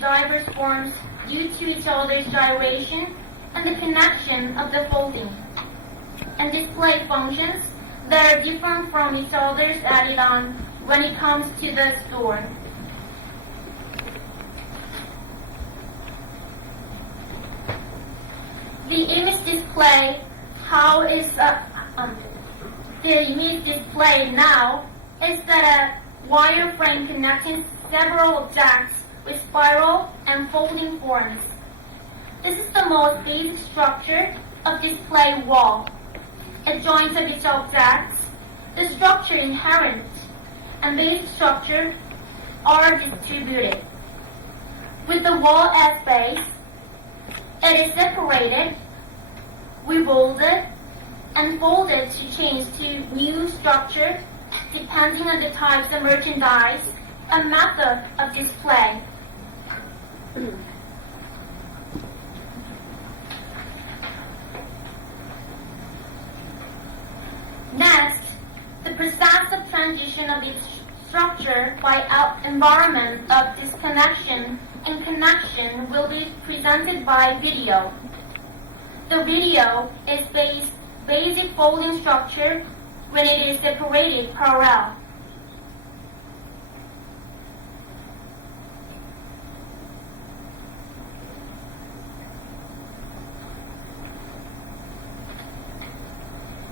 diverse forms due to each other's gyration and the connection of the folding, and display functions that are different from each other's added on when it comes to the store. The image display now is that a wireframe connecting several objects with spiral and folding forms. This is the most basic structure of display wall. At joints of each object, the structure inherent and basic structure are distributed. With the wall as base, it is separated, revolved, and folded to change to new structure depending on the types of merchandise and method of display. Next, the process of transition of its structure by environment of disconnection and connection will be presented by video. The video is basic folding structure when it is separated parallel.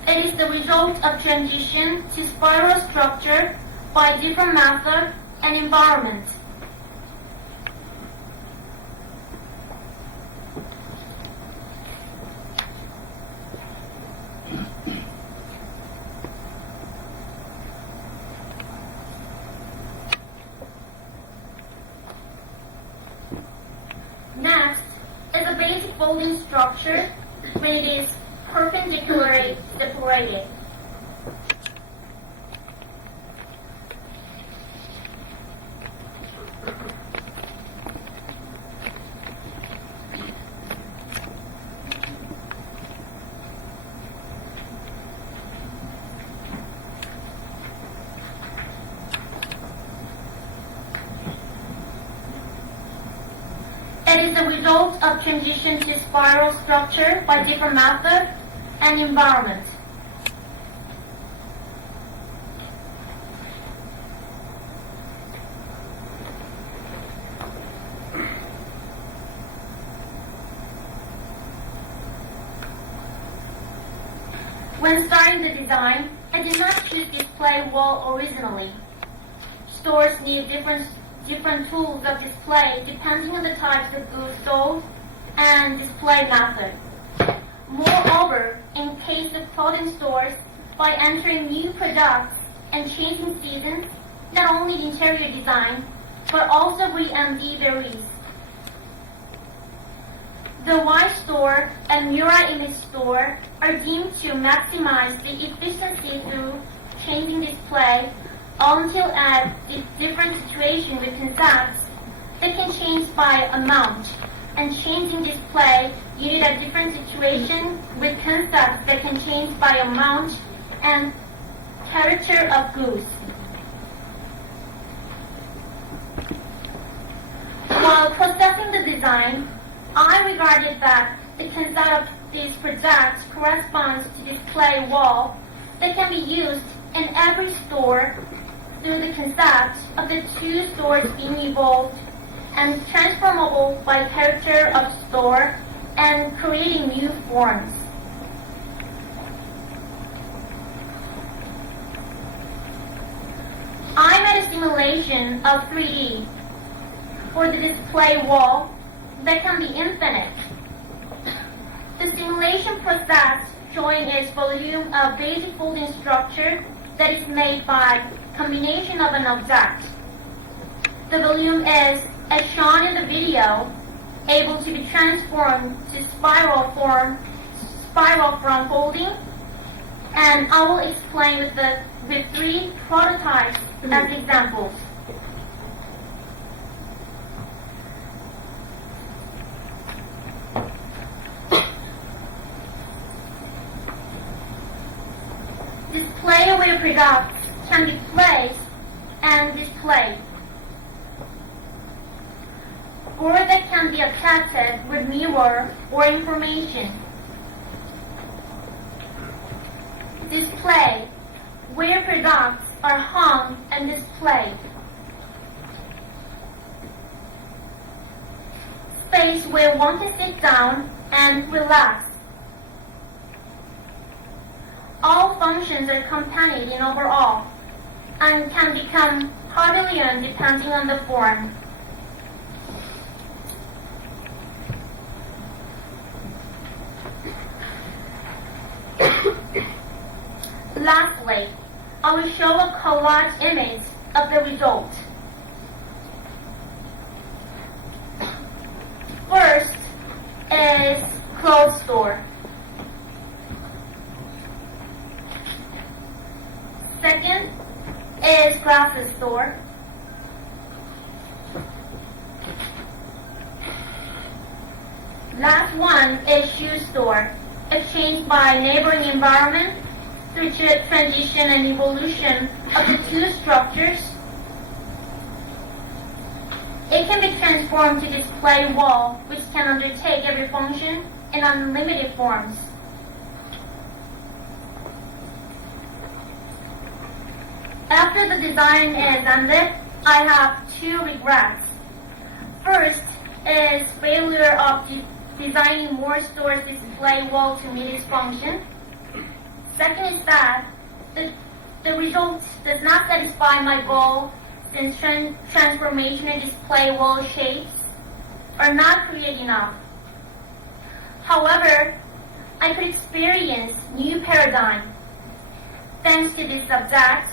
It is the result of transition to spiral structure by different method and environment. Next is a basic folding structure when it is perpendicularly separated. It is the result of transition to spiral structure by different method and environment. When starting the design, I did not choose display wall originally. Stores need different tools of display depending on the types of goods sold and display method. Moreover, in case of clothing stores, by entering new products and changing seasons, not only interior design, but also VMD varies. The Y store and Mura image store are deemed to maximize the efficiency through changing display until at different situations with concepts that can change by amount, and changing display unit at different situations with concepts that can change by amount and character of goods. While processing the design, I regarded that the concept of these projects corresponds to display wall that can be used in every store through the concept of the two stores being evolved and transformable by character of store and creating new forms. I made a simulation of 3D for the display wall that can be infinite. The simulation process showing its volume of basic folding structure that is made by combination of an object. The volume is, as shown in the video, able to be transformed to spiral from folding, and I will explain with 3 prototypes as examples. Display-aware products can be placed and displayed. board that can be attached with mirror or information. Display, where products are hung and displayed. Space where one can sit down and relax. All functions are accompanied in overall and can become pavilion depending on the form. Lastly, I will show a collage image of the result. First is clothes store. Second is glasses store. Last one is shoe store, exchanged by neighboring environment through transition and evolution of the two structures. It can be transformed to display wall, which can undertake every function in unlimited forms. After the design is ended, I have two regrets. First is failure of designing more stores display wall to meet its function. Second is that the result does not satisfy my goal since transformation and display wall shapes are not created enough. However, I could experience new paradigm thanks to this subject,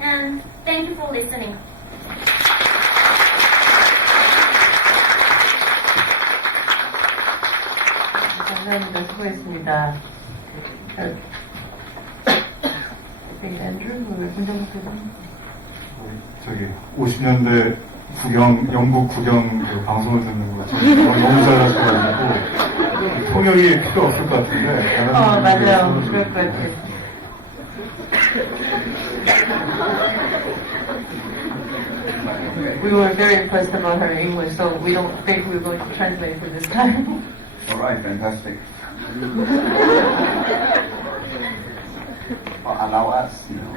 and thank you for listening. 감사합니다. 수고했습니다. 저기 50년대 영국 구경 그 방송을 듣는 거 너무 잘하셔가지고 통역이 필요 없을 것 같은데. 맞아요. 그럴 것 같아요. We were very impressed about her English, so we don't think we're going to translate for this time. All right, fantastic. Allow us, you know.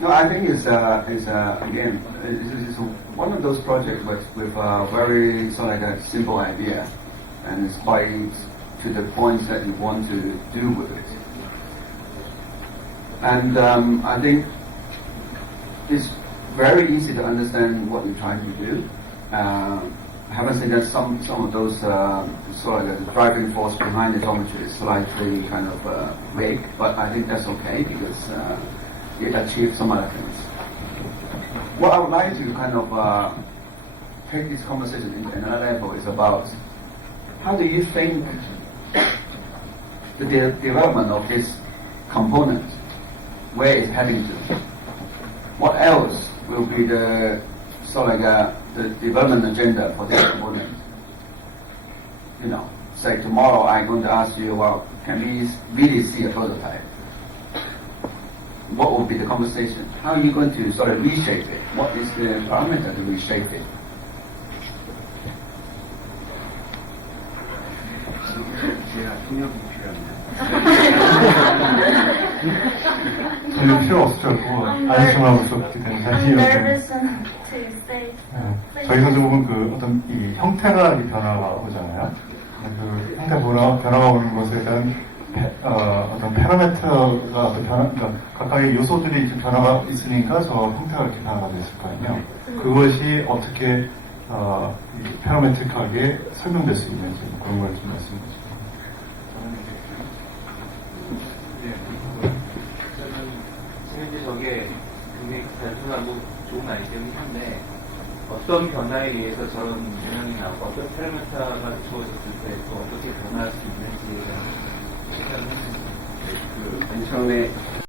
No, I think it's again, it's one of those projects with a very sort of like a simple idea, and it's quite to the point that you want to do with it. And I think it's very easy to understand what you're trying to do. I haven't seen that some of those sort of like the driving force behind the geometry is slightly kind of vague, but I think that's okay because it achieves some other things. What I would like to kind of take this conversation into another level is about how do you think the development of this component, where it's heading to? What else will be the sort of like the development agenda for this component? You know, say tomorrow I'm going to ask you, well, can we really see a prototype? What will be the conversation? How are you going to sort of reshape it? What is the parameter to reshape it? 전혀 필요 없죠. 안심하고 수업이 되는 저희 선생님은 그 어떤 이 형태가 변화가 오잖아요. 그 형태 변화가 오는 것에 대한 어떤 파라미터가 어떤 그러니까 각각의 요소들이 좀 변화가 있으니까 저 형태가 이렇게 변화가 됐을 거 아니에요. 그것이 어떻게 파라메트릭하게 설명될 수 있는지 그런 걸 좀 말씀해 주세요. 현재 저게 굉장히 단순하고 좋은 아이템이긴 한데 어떤 변화에 의해서 저런 영향이 나고 어떤 파라미터가 주어졌을 때 또 어떻게 변화할 수 있는지에 대한 생각을 했습니다. 처음에